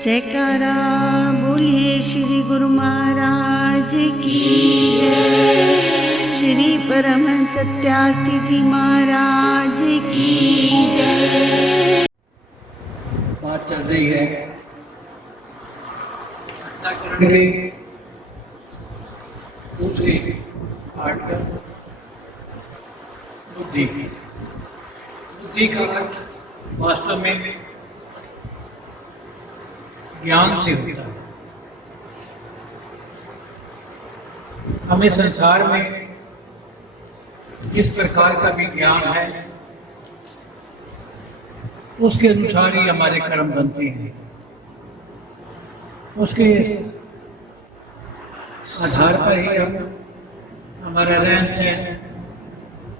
जयकारा बोलिए श्री गुरु महाराज की जय। श्री परमहंस सत्यार्थी जी महाराज की जय। बात चल रही है अंतःकरण के दूसरे पार्ट का बुद्धि। बुद्धि का अर्थ वास्तव में ज्ञान से होता है। हमें संसार में जिस प्रकार का भी ज्ञान है उसके अनुसार ही हमारे कर्म बनते हैं। उसके आधार पर ही हम हमारा रहन सहन,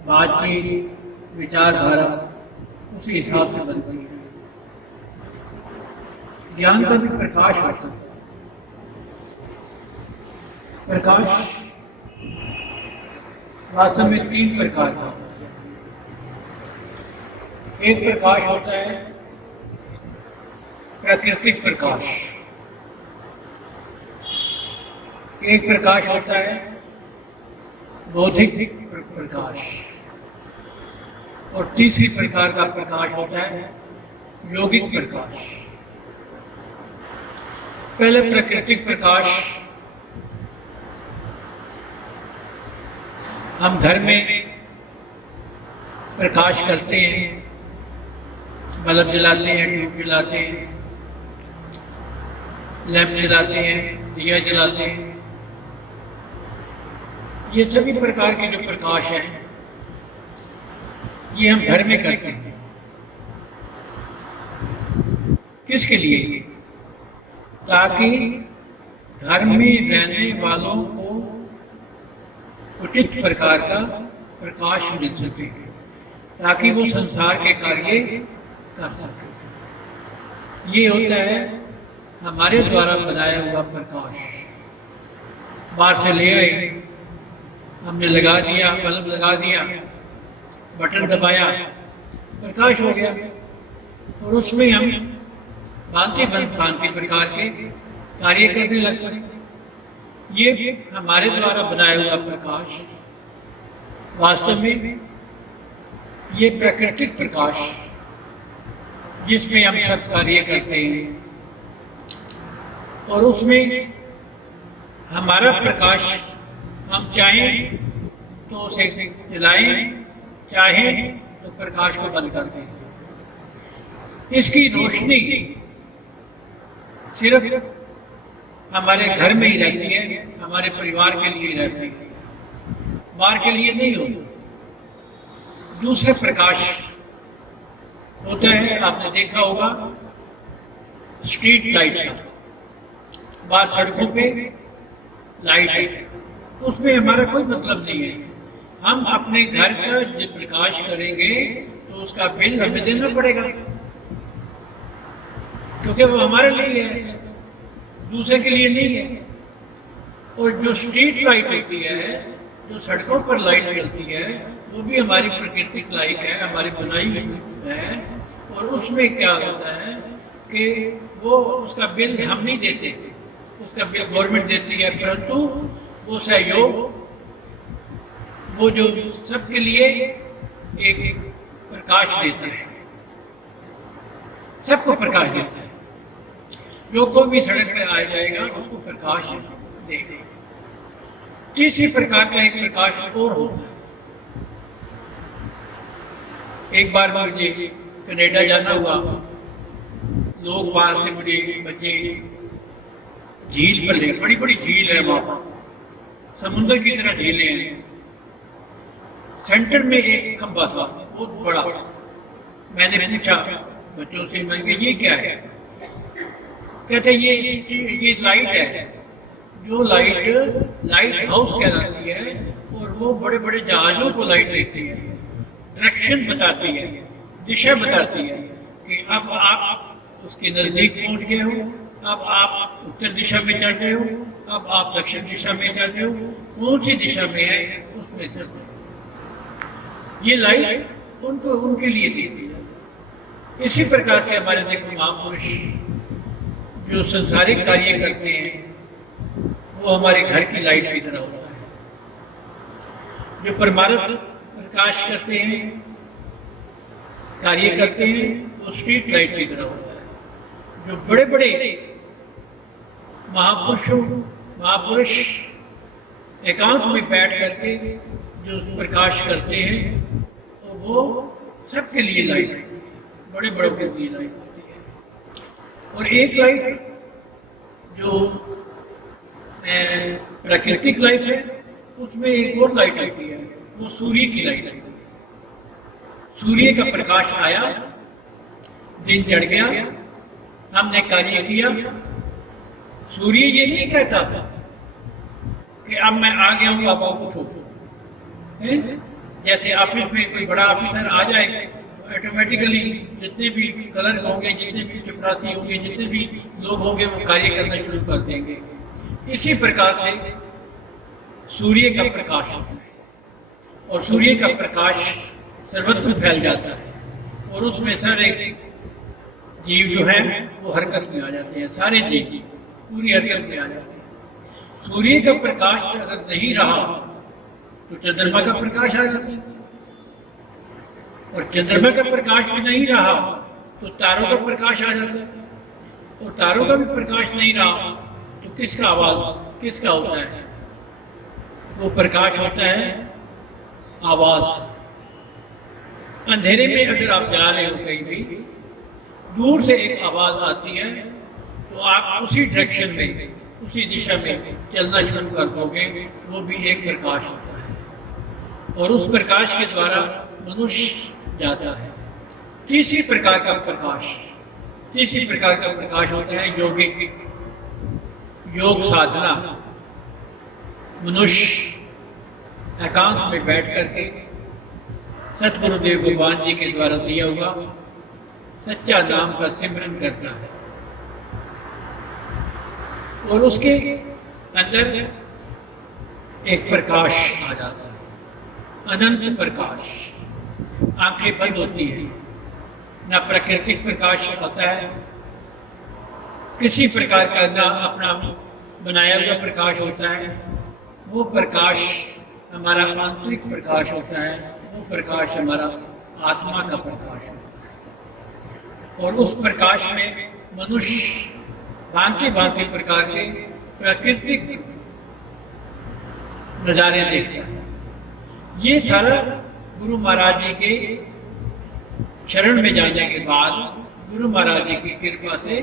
बातचीत, विचारधारा उसी हिसाब से बनती है। ज्ञान का भी प्रकाश होता है। प्रकाश वास्तव में 3 प्रकार का होता है। एक प्रकाश होता है प्राकृतिक प्रकाश, एक प्रकाश होता है बौद्धिक प्रकाश, और तीसरी प्रकार का प्रकाश होता है यौगिक प्रकाश। पहले प्राकृतिक प्रकाश हम घर में प्रकाश करते हैं, बल्ब जलाते हैं, ट्यूब जलाते हैं, लैंप जलाते हैं, दिया जलाते हैं। ये सभी प्रकार के जो प्रकाश हैं ये हम घर में करते हैं। किसके लिए? ताकि घर में रहने वालों को उचित प्रकार का प्रकाश मिल सके, ताकि वो संसार के कार्य कर सके। ये होता है हमारे द्वारा बनाया हुआ प्रकाश। बाहर से ले आए, हमने लगा दिया, बल्ब लगा दिया, बटन दबाया, प्रकाश हो गया, और उसमें हम भांति प्रकार के कार्य करने लगते हैं। ये हमारे द्वारा बनाया हुआ प्रकाश वास्तव में ये प्राकृतिक प्रकाश जिसमें हम सब कार्य करते हैं, और उसमें हमारा प्रकाश हम चाहें तो उसे जलाएं, चाहें तो प्रकाश को बंद कर दें। इसकी रोशनी सिर्फ हमारे घर में ही रहती है, हमारे परिवार के लिए रहती है, बाहर के लिए नहीं होती। दूसरे प्रकाश होता है, आपने देखा होगा, स्ट्रीट लाइट का। बाहर सड़कों पे लाइट है, उसमें हमारा कोई मतलब नहीं है। हम अपने घर का जब प्रकाश करेंगे तो उसका बिल हमें देना पड़ेगा, क्योंकि वो हमारे लिए है, दूसरे के लिए नहीं है। और जो स्ट्रीट लाइट होती है, जो सड़कों पर लाइट जलती है, वो भी हमारी प्राकृतिक लाइट है, हमारी बनाई हुई है। और उसमें क्या होता है कि वो उसका बिल हम नहीं देते, उसका बिल गवर्नमेंट देती है, परंतु वो सहयोग वो जो सबके लिए एक प्रकाश देता है, सबको प्रकाश देता है। जो कोई भी सड़क पर आ जाएगा उसको प्रकाश देगा। तीसरी प्रकार का एक प्रकाश और होता है। एक बार मुझे कनाडा जाना हुआ, लोग वहां से मुझे बच्चे झील पर ले, बड़ी बड़ी झील है वहां, समुद्र की तरह झीलें हैं। सेंटर में एक खंभा था बहुत बड़ा। मैंने पूछा बच्चों से, मैंने कहा ये क्या है? कहते ये लाइट है, जो लाइट हाउस कहलाती है, और वो बड़े बड़े जहाजों को लाइट देती है, डायरेक्शन बताती है, दिशा बताती है कि अब आप उसके नजदीक पहुंच गए हो, अब आप उत्तर दिशा में चल रहे हो, अब आप दक्षिण दिशा में चल रहे हो, कौन सी दिशा में है उसमें चल रहे हो। ये लाइट उनको उनके लिए देती है। इसी प्रकार से हमारे देखो महापुरुष जो संसारिक कार्य करते हैं वो हमारे घर की लाइट की तरह होता है। जो परमार्थ प्रकाश करते हैं, कार्य करते हैं, वो स्ट्रीट लाइट की तरह होता है। जो बड़े बड़े महापुरुष एकांत में बैठ करके जो प्रकाश करते हैं तो वो सबके लिए लाइट होती है, बड़े बड़ों के लिए लाइट होती है। और एक लाइट जो प्राकृतिक लाइट है, उसमें एक और लाइट होती है, वो सूर्य की लाइट होती है। सूर्य का प्रकाश आया, दिन चढ़ गया, हमने कार्य किया। सूर्य ये नहीं कहता कि अब मैं आ गया हूँ, आप आओ उठो। जैसे ऑफिस में कोई बड़ा ऑफिसर आ जाए, ऑटोमेटिकली जितने भी क्लर्क होंगे, जितने भी चपरासी होंगे, जितने भी लोग होंगे, वो कार्य करना शुरू कर देंगे। इसी प्रकार से सूर्य का प्रकाश होता है और सूर्य का प्रकाश सर्वत्र फैल जाता है और उसमें सारे जीव जो हैं वो हरकत में आ जाते हैं। सारे जीव पूरी हरकत में आ जाते हैं। सूर्य का प्रकाश अगर नहीं रहा तो चंद्रमा का प्रकाश आ जाता है, और चंद्रमा का प्रकाश भी नहीं रहा तो तारों का प्रकाश आ जाता है, और तारों का भी प्रकाश नहीं रहा तो किसका आवाज किसका होता है? वो प्रकाश होता है आवाज। अंधेरे में अगर आप जा रहे हो कहीं भी, दूर से एक आवाज आती है तो आप उसी डायरेक्शन में, उसी दिशा में चलना शुरू कर दोगे। वो भी एक प्रकाश होता है और उस प्रकाश के द्वारा मनुष्य जाता है। तीसरी प्रकार का प्रकाश होता है योगिक, योग साधना। मनुष्य एकांत में बैठ करके सतगुरुदेव भगवान जी के द्वारा दिया हुआ सच्चा नाम का सिमरन करता है और उसके अंदर एक प्रकाश आ जाता है, अनंत प्रकाश। आंखें बंद होती है, ना प्राकृतिक प्रकाश आता है किसी प्रकार का, ना अपना बनाया हुआ प्रकाश होता है। वो प्रकाश हमारा आंतरिक प्रकाश होता है, वो प्रकाश हमारा आत्मा का प्रकाश होता है। और उस प्रकाश में मनुष्य भांति भांति प्रकार के प्राकृतिक नज़ारे देखता है। ये सारा गुरु महाराज जी के शरण में जाने के बाद, गुरु महाराज जी की कृपा से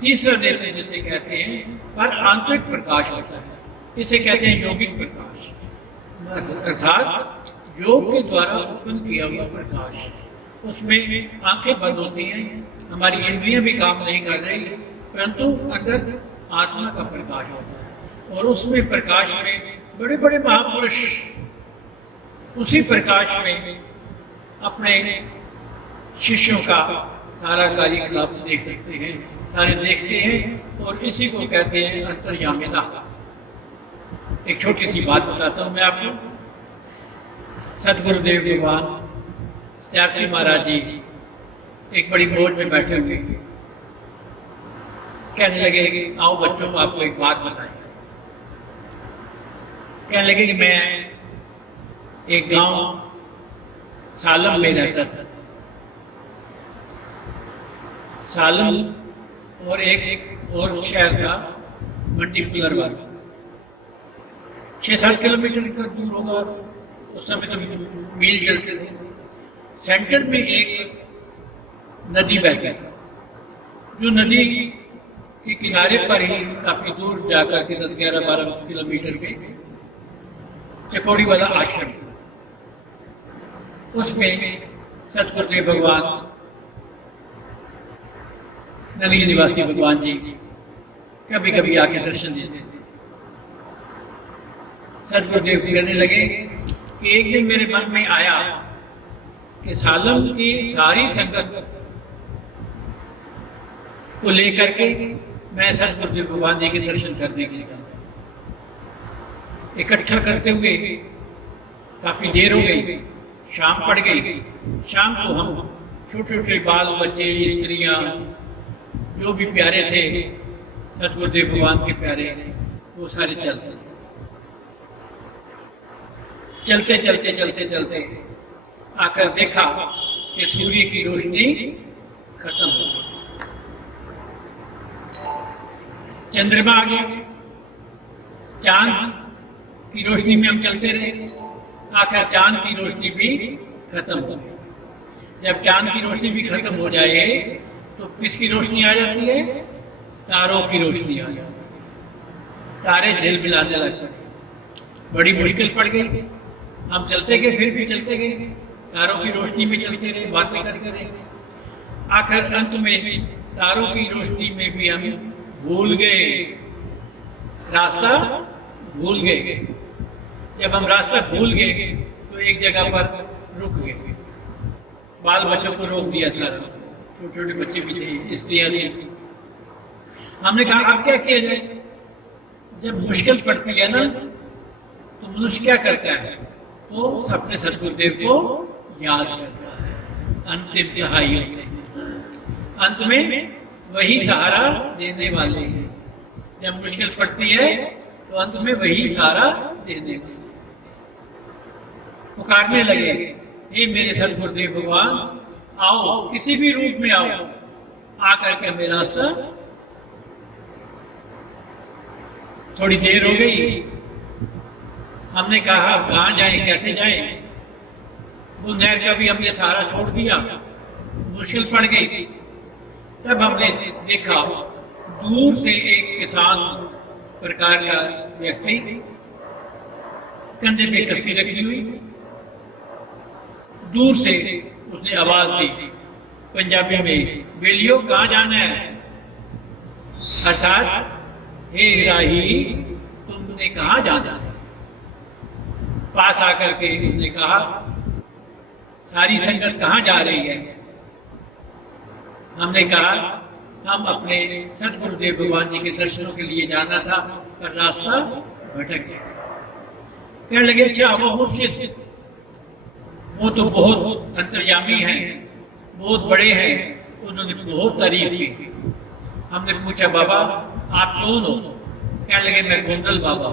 तीसरा नेत्र जिसे कहते हैं, पर आंतरिक प्रकाश होता है। इसे कहते हैं योगिक प्रकाश, अर्थात योग के द्वारा उत्पन्न किया हुआ प्रकाश। उसमें आंखें बंद होती हैं, हमारी इंद्रियां भी काम नहीं कर रही, परंतु अंदर आत्मा का प्रकाश होता है। और उसमें प्रकाश में बड़े बड़े महापुरुष उसी प्रकाश में अपने शिष्यों का सारा कार्यकलाप देख सकते हैं, सारे देखते हैं, और इसी को कहते हैं अंतर्यामिता। एक छोटी सी बात बताता हूँ मैं आपको। सतगुरुदेव भगवान सत्यार्थी महाराज जी एक बड़ी भोज में बैठे हुए कहने लगे कि आओ बच्चों, आपको एक बात बताएं। कहने लगे कि मैं एक गांव सालम में रहता था। सालम और एक और शहर था मंडी फुलरवाल, 6-7 किलोमीटर का दूर होगा। उस समय तो मील चलते थे। सेंटर में एक नदी बहती थी, जो नदी के किनारे पर ही काफी दूर जाकर के 10, 11, 12 किलोमीटर पे चकौड़ी वाला आश्रम था। उसमें सतगुरुदेव भगवान, नलिया निवासी भगवान जी कभी कभी आके दर्शन देते थे। सतगुरुदेव कहने लगे कि एक दिन मेरे मन में आया कि सालम की सारी संगत को लेकर के मैं सतगुरुदेव भगवान जी के दर्शन करने के लिए इकट्ठा करते हुए काफी देर हो गई, शाम पड़ गई। शाम को हम छोटे छोटे बाल बच्चे, स्त्रियां, जो भी प्यारे थे सतगुरुदेव भगवान के प्यारे, वो सारे चलते चलते आकर देखा कि सूर्य की रोशनी खत्म हो गई, चंद्रमा आ गया, चांद की रोशनी में हम चलते रहे, आखिर चांद की रोशनी भी खत्म हो गई। जब चांद की रोशनी भी खत्म हो जाए तो किसकी रोशनी आ जाती है? तारों की रोशनी आ जाती है। तारे झिलमिलाने लगते, बड़ी मुश्किल पड़ गई। हम चलते गए, फिर भी चलते गए, तारों की रोशनी में चलते रहे, बातें करते रहे। आखिर अंत में तारों की रोशनी में भी हम भूल गए, रास्ता भूल गए। जब हम रास्ता भूल गए तो एक जगह पर रुक गए, बाल बच्चों को रोक दिया सारा, छोटे छोटे बच्चे भी थे, स्त्रियां थी। हमने कहा अब क्या किया जाए? जब मुश्किल पड़ती है ना तो मनुष्य क्या करता है? तो अपने सतगुरुदेव को याद करता है, अंतिम सहाय होते हैं। अंत में वही सहारा देने वाले हैं। जब मुश्किल पड़ती है तो अंत में वही सहारा देने वाले पुकारने लगे, हे मेरे सतगुरुदेव भगवान, आओ, किसी भी रूप में आओ, आकर के हमें रास्ता। थोड़ी देर हो गई, हमने कहा अब कहाँ जाएं, कैसे जाएं? वो नहर का भी हमने सहारा छोड़ दिया, मुश्किल पड़ गई। तब हमने देखा दूर से एक किसान प्रकार का व्यक्ति, कंधे पे कस्सी रखी हुई, दूर से उसने आवाज दी पंजाबी में, बेलियो कहाँ जाना है? अर्थात हे राही, तुमने कहाँ जाना है? पास आकर के उसने कहा, सारी संगत कहाँ जा रही है? हमने कहा हम अपने सतगुरुदेव भगवान जी के दर्शनों के लिए जाना था, पर रास्ता भटक गया। कहने लगे, अच्छा वो मुर्शिद, वो तो बहुत अंतर्यामी हैं, बहुत बड़े हैं, उन्होंने बहुत तारीफ की। हमने पूछा, बाबा आप कौन हो? कहने लगे, मैं गोंदल बाबा,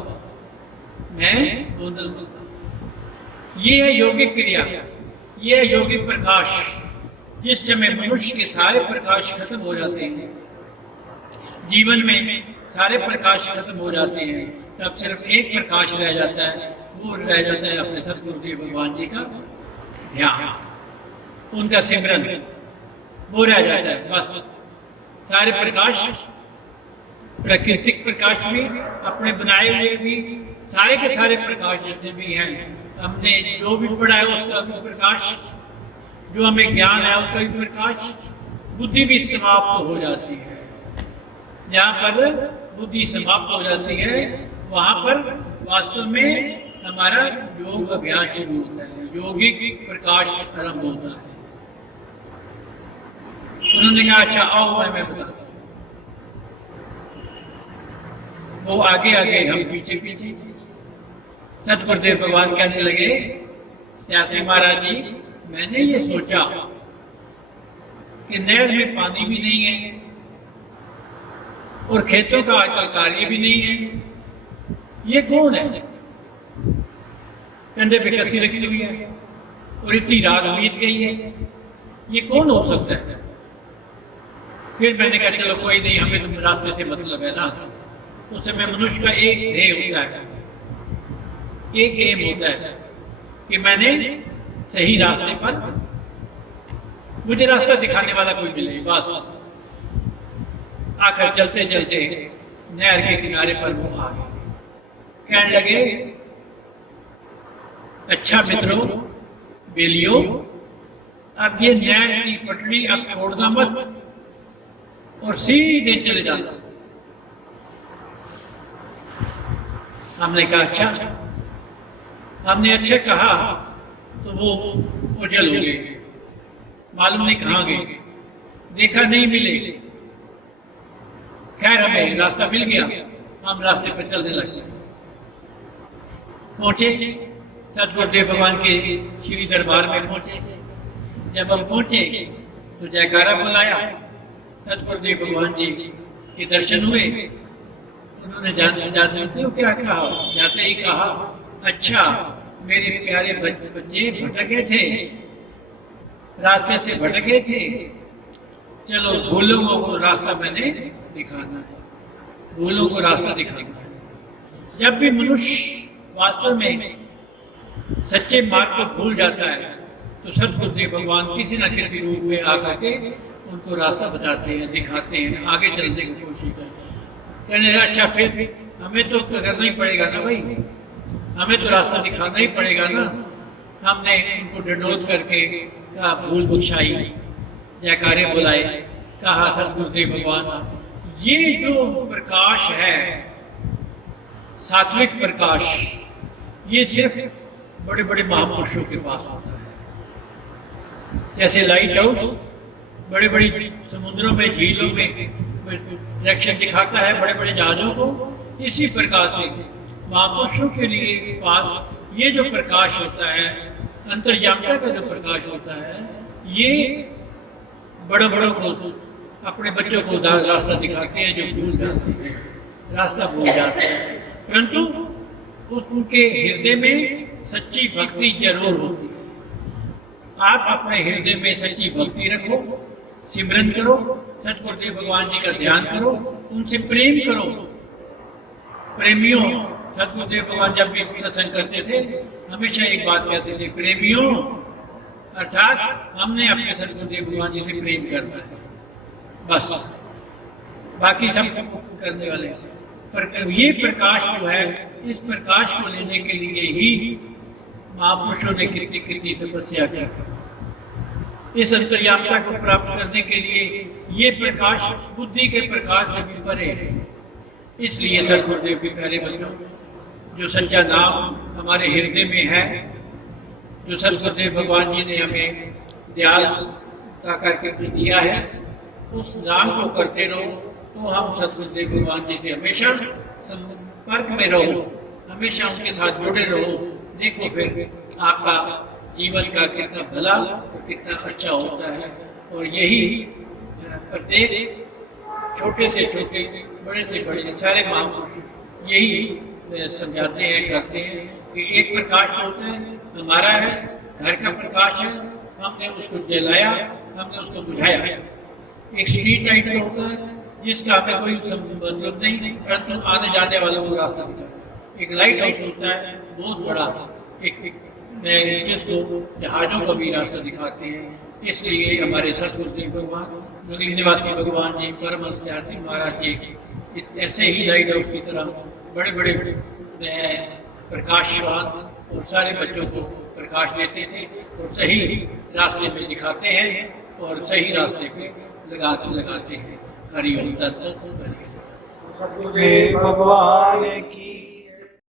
मैं गोंदल बाबा। ये है योगिक क्रिया, ये है योगिक प्रकाश। जिस समय मनुष्य के सारे प्रकाश खत्म हो जाते हैं, जीवन में सारे प्रकाश खत्म हो जाते हैं, तब सिर्फ एक प्रकाश रह जाता है, वो रह जाता है अपने सतगुरुदेव भगवान जी का ध्यान, उनका सिमरन, वो रह जाता है। बस सारे प्रकाश, प्राकृतिक प्रकाश भी, अपने बनाए हुए भी, सारे के सारे प्रकाश जितने भी हैं, हमने जो भी पढ़ा है उसका भी प्रकाश, जो हमें ज्ञान है उसका भी प्रकाश, बुद्धि भी समाप्त हो जाती है। जहाँ पर बुद्धि समाप्त हो जाती है वहाँ पर वास्तव में हमारा योग अभ्यास शुरू होता है, योगिक प्रकाश आरंभ होता है। उन्होंने कहा, अच्छा आओ मैं बताता हूँ। वो आगे आगे, हम पीछे पीछे। सतगुरुदेव भगवान कहने लगे, साथी महाराज जी, मैंने ये सोचा कि नहर में पानी भी नहीं है और खेतों का आजकल कार्य भी नहीं है, ये कौन है? कंधे पे कस्सी रखी हुई है और इतनी रात बीत गई है, ये कौन हो सकता है? फिर मैंने कहा, चलो कोई नहीं, हमें तो रास्ते से मतलब है ना। उस समय मनुष्य का एक ध्येय होता है, एक एम होता है कि मैंने सही रास्ते पर, मुझे रास्ता दिखाने वाला कोई मिले, बस। आकर चलते चलते नहर के किनारे पर वो आ गए। कहने लगे, अच्छा मित्रों, बेलियो, अब ये नहर की पटरी अब छोड़ना मत और सीधे चले जाना। हमने कहा, अच्छा। हमने अच्छा कहा तो वो ओझल हो गए, मालूम नहीं कहाँ गए, देखा नहीं मिले। खैर हमें रास्ता मिल गया, हम रास्ते पर चलने लगे। पहुंचे सतगुरुदेव भगवान के श्री दरबार में पहुंचे। जब हम पहुंचे तो जयकारा बुलाया, सतगुरुदेव भगवान जी के दर्शन हुए। उन्होंने जानते हो क्या कहा? जाते ही कहा, अच्छा मेरे प्यारे बच्चे भटक गए थे, रास्ते से भटक गए थे, चलो भूलों को रास्ता मैंने दिखाना है, भूलों को रास्ता दिखाना है। जब भी मनुष्य वास्तव में सच्चे मार्ग को भूल जाता है तो सतगुरुदेव भगवान किसी न किसी रूप में आकर के उनको रास्ता बताते हैं, दिखाते हैं, आगे चलने की कोशिश करते हैं। कहने अच्छा फिर हमें तो करना ही पड़ेगा ना भाई, हमें तो रास्ता दिखाना ही पड़ेगा ना। हमने उनको डंडोत करके कहा भूल बख्शाई, जयकारे बुलाए, कहा सतगुरुदेव भगवान ये जो प्रकाश है, सात्विक प्रकाश, ये सिर्फ बड़े बड़े महापुरुषों के पास होता है। जैसे लाइट हाउस बड़े बड़ी समुद्रों में, झीलों में डायरेक्शन दिखाता है बड़े बड़े जहाजों को, इसी प्रकार से महापुरुषों के लिए पास ये जो प्रकाश होता है, अंतर्यामिता का जो प्रकाश होता है, ये बड़े बड़ों को, अपने बच्चों को रास्ता दिखाते हैं जो भूल जाते हैं, रास्ता भूल जाते हैं। परंतु उनके हृदय में सच्ची भक्ति जरूर होती है। आप अपने हृदय में सच्ची भक्ति रखो, सिमरन करो, सतगुरुदेव भगवान जी का ध्यान करो, उनसे प्रेम करो। प्रेमियों, सतगुरुदेव भगवान जब भी सत्संग करते थे हमेशा एक बात कहते थे, प्रेमियों, अर्थात हमने अपने सतगुरुदेव भगवान जी से प्रेम करना है, बस बाकी सब करने वाले। पर ये प्रकाश जो है, इस प्रकाश को लेने के लिए ही महापुरुषों ने कितनी कितनी तपस्या की। इस अंतर्यामिता को प्राप्त करने के लिए ये प्रकाश बुद्धि के प्रकाश से भी परे है। इसलिए सतगुरुदेव के प्यारे बच्चों, जो सच्चा नाम हमारे हृदय में है, जो सतगुरुदेव भगवान जी ने हमें दयालुता करके दिया है, उस नाम को करते रहो तो हम सतगुरुदेव भगवान जी से हमेशा संपर्क में रहो, हमेशा उनके साथ जुड़े रहो। देखो फिर आपका जीवन का कितना भला और कितना अच्छा होता है। और यही प्रत्येक छोटे से छोटे, बड़े से बड़े सारे महापुरुष यही समझाते हैं, करते हैं कि एक प्रकाश होता है, हमारा है, घर का प्रकाश है, हमने उसको जलाया, हमने उसको बुझाया। एक स्ट्रीट लाइट का होता है जिसका हमें कोई मतलब नहीं, परंतु आने जाने वालों को रास्ता दिखाता है। एक लाइट हाउस होता है बहुत बड़ा, एक जिसको जहाजों का भी रास्ता दिखाते हैं। इसलिए हमारे सतगुरुदेव भगवान, नगली निवासी भगवान जी, परमहंस दयाल महाराज जी ऐसे ही लाइट हाउस की तरह बड़े बड़े प्रकाशवान और सारे बच्चों को प्रकाश देते थे और सही रास्ते में दिखाते हैं और सही रास्ते पे लगाते हैं। हरि ओम तत्सत। सतगुरुदेव भगवान की